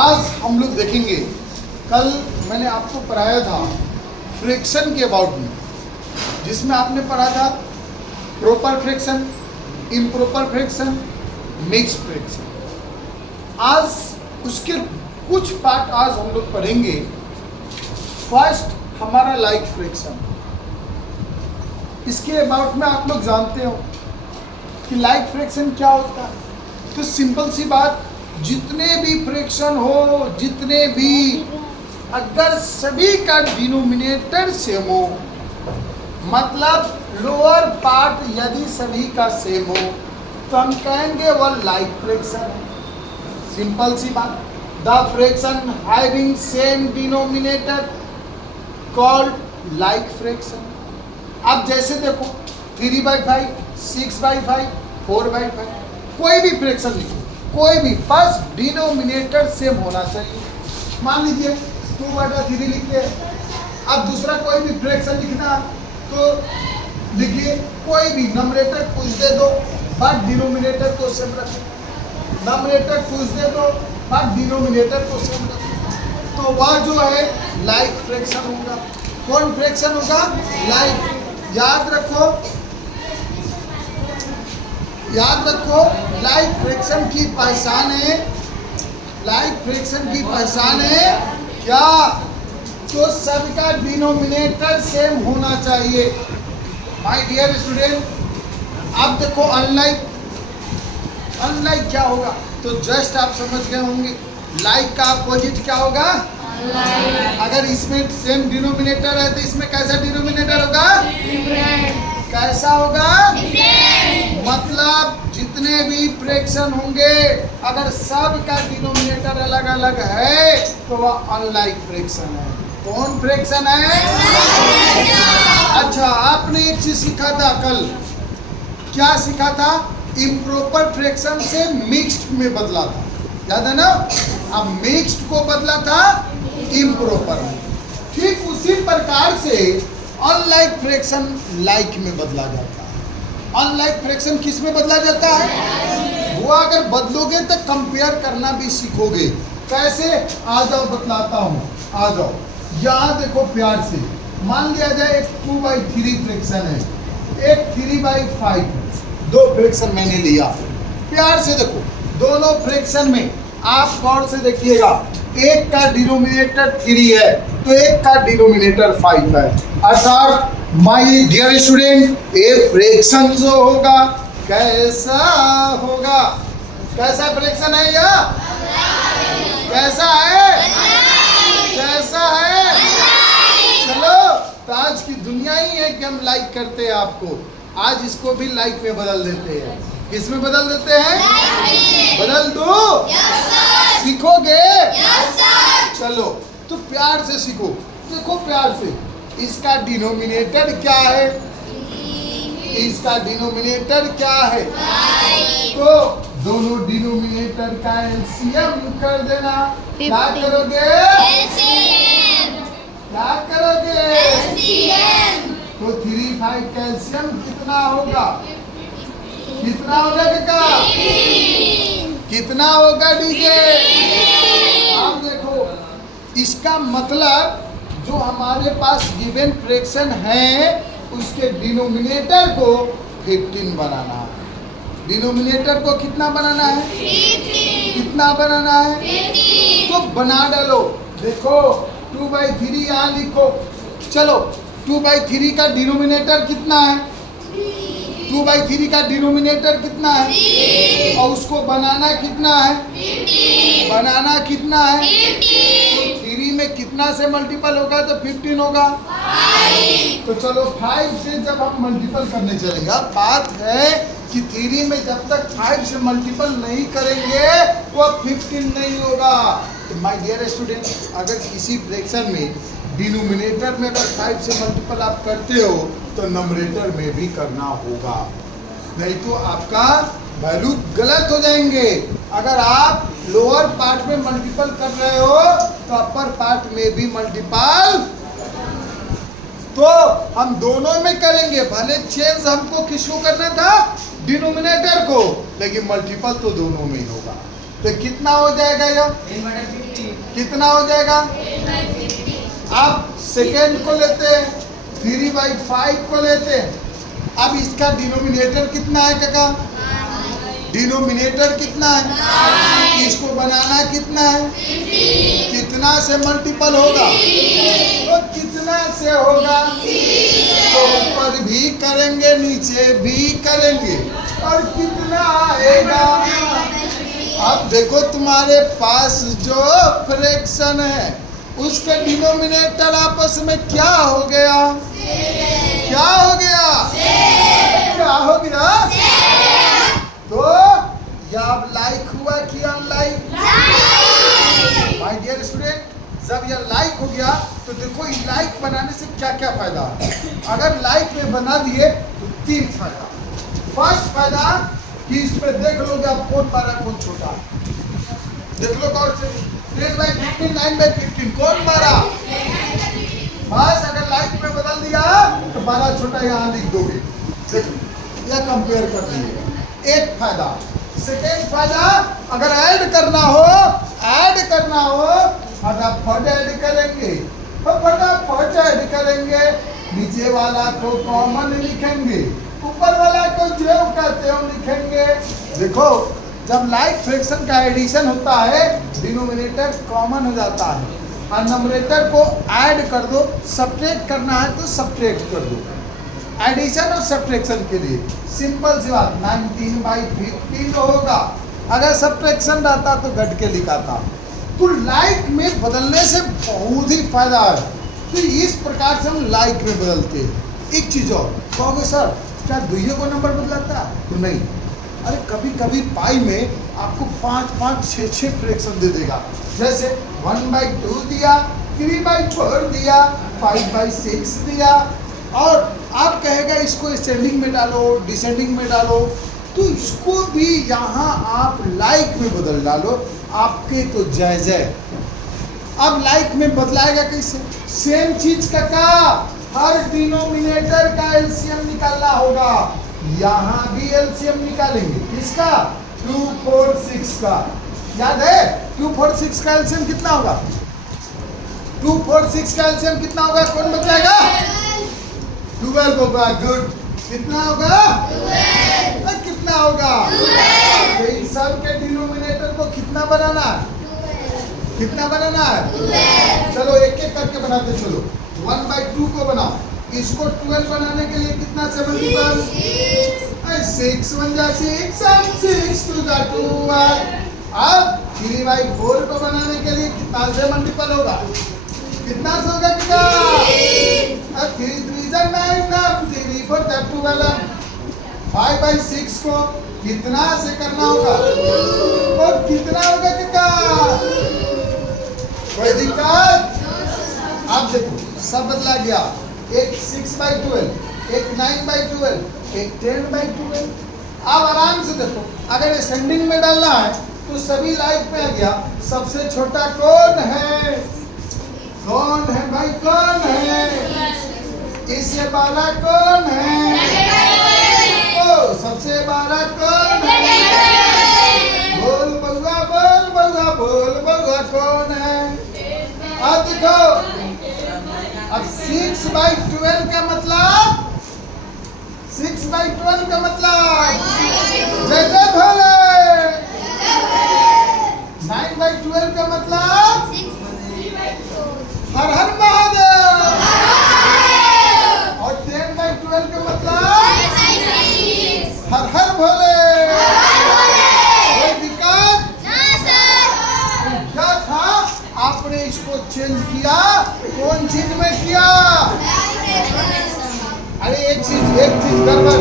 आज हम लोग देखेंगे, कल मैंने आपको पढ़ाया था फ्रैक्शन के अबाउट में, जिसमें आपने पढ़ा था proper fraction, improper fraction, mixed fraction. आज उसके कुछ पार्ट आज हम लोग पढ़ेंगे। फर्स्ट हमारा लाइक फ्रैक्शन। इसके अबाउट में आप लोग जानते हो कि लाइक फ्रैक्शन क्या होता है। तो सिंपल सी बात, जितने भी फ्रैक्शन हो, जितने भी, अगर सभी का डिनोमिनेटर सेम हो, मतलब लोअर पार्ट यदि सभी का सेम हो, तो हम कहेंगे वह लाइक फ्रैक्शन है। सिंपल सी बात, the fraction having same denominator called like fraction. अब जैसे देखो 3/5, 6/5, 4/5, कोई भी फ्रैक्शन लिखो, कोई भी, बस डिनोमिनेटर सेम होना चाहिए। मान लीजिए 2/3 लिखिए। अब दूसरा कोई भी फ्रैक्शन लिखना तो लिखिए, कोई भी नंबरेटर पूछ दे दो, बट डिनोमिनेटर को सेम रखो। नंबरेटर पूछ दे दो, बट डिनोमिनेटर को सेम रखो। तो वह जो है लाइक फ्रैक्शन होगा। कौन फ्रैक्शन होगा? लाइक। याद रखो, याद रखो, लाइक फ्रैक्शन की पहचान है, लाइक फ्रैक्शन की पहचान है क्या? तो सबका डिनोमिनेटर सेम होना चाहिए। माय डियर स्टूडेंट, अब देखो अनलाइक, अनलाइक क्या होगा? तो जस्ट आप समझ गए होंगे, लाइक का अपोजिट क्या होगा? अगर इसमें सेम डिनोमिनेटर है तो इसमें कैसा डिनोमिनेटर होगा? कैसा होगा? मतलब जितने भी फ्रैक्शन होंगे, अगर सब का डिनोमिनेटर अलग अलग है तो वह अनलाइक फ्रैक्शन है। कौन फ्रैक्शन है? अच्छा, आपने एक चीज सीखा था कल। क्या सीखा था? इम्प्रॉपर फ्रैक्शन से मिक्स्ड में बदला था, याद है ना? अब मिक्स्ड को बदला था इम्प्रॉपर में। ठीक उसी प्रकार से अनलाइक फ्रैक्शन लाइक में बदला जाता है। अनलाइक फ्रैक्शन किस में बदला जाता है? वो अगर बदलोगे तो कंपेयर करना भी सीखोगे। कैसे? आ जाओ बतलाता हूँ, आ जाओ। यहाँ देखो प्यार से, मान लिया जाए एक 2/3 फ्रैक्शन है, एक 3/5, दो फ्रैक्शन मैंने लिया। प्यार से देखो, दोनों फ्रैक्शन में आप गौर से देखिएगा, एक का डिनोमिनेटर 3 है तो एक का डिनोमिनेटर 5 है। अर्थात माय डियर स्टूडेंट, ये फ्रैक्शन जो होगा कैसा होगा? कैसा फ्रैक्शन है यह? कैसा है? कैसा है? चलो, तो आज की दुनिया ही है कि हम लाइक करते हैं आपको। आज इसको भी लाइक में बदल देते हैं। किस में बदल देते हैं? बदल दो? सीखोगे? चलो, तो प्यार से सीखो। देखो प्यार से, इसका डिनोमिनेटर क्या है? इसका डिनोमिनेटर क्या है? तो दोनों डिनोमिनेटर का एलसीएम कर देना। क्या करोगे? क्या करोगे? तो 3/5 कैल्शियम कितना होगा? कितना होगा बेटा? कितना होगा डीजे? अब देखो, इसका मतलब जो हमारे पास गिवन फ्रैक्शन है उसके डिनोमिनेटर को 15 बनाना है। डिनोमिनेटर को कितना बनाना है? 15। कितना बनाना है? तो बना डालो। देखो 2/3 यहाँ लिखो। चलो, 2/3 का डिनोमिनेटर कितना है? 2/3 का डिनोमिनेटर कितना है? और उसको बनाना कितना है? बनाना कितना है? तो 3 में कितना से मल्टीपल होगा तो 15 होगा। तो चलो 5 से जब हम मल्टीपल करने चलेंगे, बात है कि 3 में जब तक 5 से मल्टीपल नहीं करेंगे वो 15 नहीं होगा। तो माय डियर स्टूडेंट, अगर किसी फ्रैक्शन में डिनोमिनेटर में अगर 5 से मल्टीपल आप करते हो तो नंबरेटर में भी करना होगा, नहीं तो आपका वैल्यू गलत हो जाएंगे। अगर आप लोअर पार्ट में मल्टीपल कर रहे हो तो अपर पार्ट में भी मल्टीपल, तो हम दोनों में करेंगे। भले चेंज हमको किसको करना था? डिनोमिनेटर को, लेकिन मल्टीपल तो दोनों में ही होगा। तो कितना हो जाएगा ये? कितना हो जाएगा? आप सेकेंड को लेते हैं, 3/5 को लेते हैं। अब इसका डिनोमिनेटर कितना है काका? डिनोमिनेटर कितना है? इसको बनाना कितना है? कितना से मल्टीपल होगा? तो कितना से होगा? तो ऊपर भी करेंगे, नीचे भी करेंगे, और कितना आएगा? अब देखो तुम्हारे पास जो फ्रैक्शन है उसके डिनोमिनेटर आपस में क्या हो गया? क्या हो गया? क्या हो गया? तो या अब लाइक हुआ कि अनलाइक? माय डियर स्टूडेंट, जब यह लाइक हो गया तो देखो इस लाइक बनाने से क्या क्या फायदा है। अगर लाइक में बना दिए तो 3 फायदा। फर्स्ट फायदा कि इस पे देख लोगे आप कौन बड़ा कौन छोटा, देख लो गौर से। 10/15 9/15 कौन बड़ा? बस अगर लाइक में बदल दिया तो बड़ा छोटा यहाँ लिख दोगे, देखो यह कंपेयर कर दिए। एक फायदा। सेकेंड फायदा, अगर ऐड करना हो फटाफट ऐड करेंगे, फटाफट ऐड करेंगे। नीचे वाला को कॉमन लिखेंगे, ऊपर वाला को जो कहते हो लिखेंगे। देखो जब लाइक फ्रैक्शन का एडिशन होता है डिनोमिनेटर कॉमन हो जाता है और नंबरेटर को ऐड कर दो। सब्ट्रैक्ट करना है तो सब्ट्रैक्ट कर दो। एडिशन और सब्ट्रैक्शन के लिए सिंपल सी बात 19/15 होगा। अगर सब्ट्रैक्शन रहता तो घट के लिखाता। तो लाइक में बदलने से बहुत ही फायदा है। तो इस प्रकार से हम लाइक में बदलते हैं। एक चीज और कहोगे सर क्या दुइयों को नंबर बदलाता? तो नहीं, अरे कभी कभी पाई में आपको 5-5 6-6 फ्रैक्शन दे देगा। जैसे 1/2 दिया, 3/4 दिया, 5/6 दिया, और आप कहेगा इसको असेंडिंग में डालो, डिसेंडिंग में डालो, तो इसको भी यहाँ आप लाइक में बदल डालो, आपके तो जायज है। अब लाइक में बदलाएगा कैसे? सेम चीज का हर डिनोमिनेटर का एलसीएम निकालना होगा। यहाँ भी एलसीएम निकालेंगे, किसका? 2, 4, 6 का। याद है 2, 4, 6 का एलसीएम कितना होगा? 2, 4, 6 का एलसीएम कितना होगा? कौन बताएगा? 12 होगा। गुड। कितना होगा? 12। कितना होगा? 12। इन सब के डिनोमिनेटर को कितना बनाना है? कितना बनाना है? 12। चलो एक एक करके बनाते चलो। 1/2 को बनाओ। इसको 12 बनाने के लिए कितना से मल्टीपल? 6 बन जाए 6 and 6 to the 12। अब 3/4 को बनाने के लिए कितना से मल्टीपल होगा? कितना से होगा? कितना? 3 3 9 3 4 12। 5/6 को कितना से करना होगा? और कितना होगा? कितना? कोई दिक्कत? आप देखो सब बदला गया। एक 6/12, एक 9/12, एक 10/12। अब आराम से देखो, अगर असेंडिंग में डालना है तो सभी लाइक में आ गया। सबसे छोटा कौन है? कौन है भाई? कौन है? इससे बड़ा कौन है? ओ सबसे बड़ा कौन है? बोल बउआ, बोल बउआ, बोल बउआ कौन है? अब देखो, अब 6/12 का मतलब 6/12 का मतलब जय जय भोले। 9/12 का मतलब हर हर महादेव। और 10/12 का मतलब हर हर भोले। कोई दिक्कत? क्या था? आपने इसको चेंज किया। कौन चीज में किया? अरे एक चीज गड़बड़।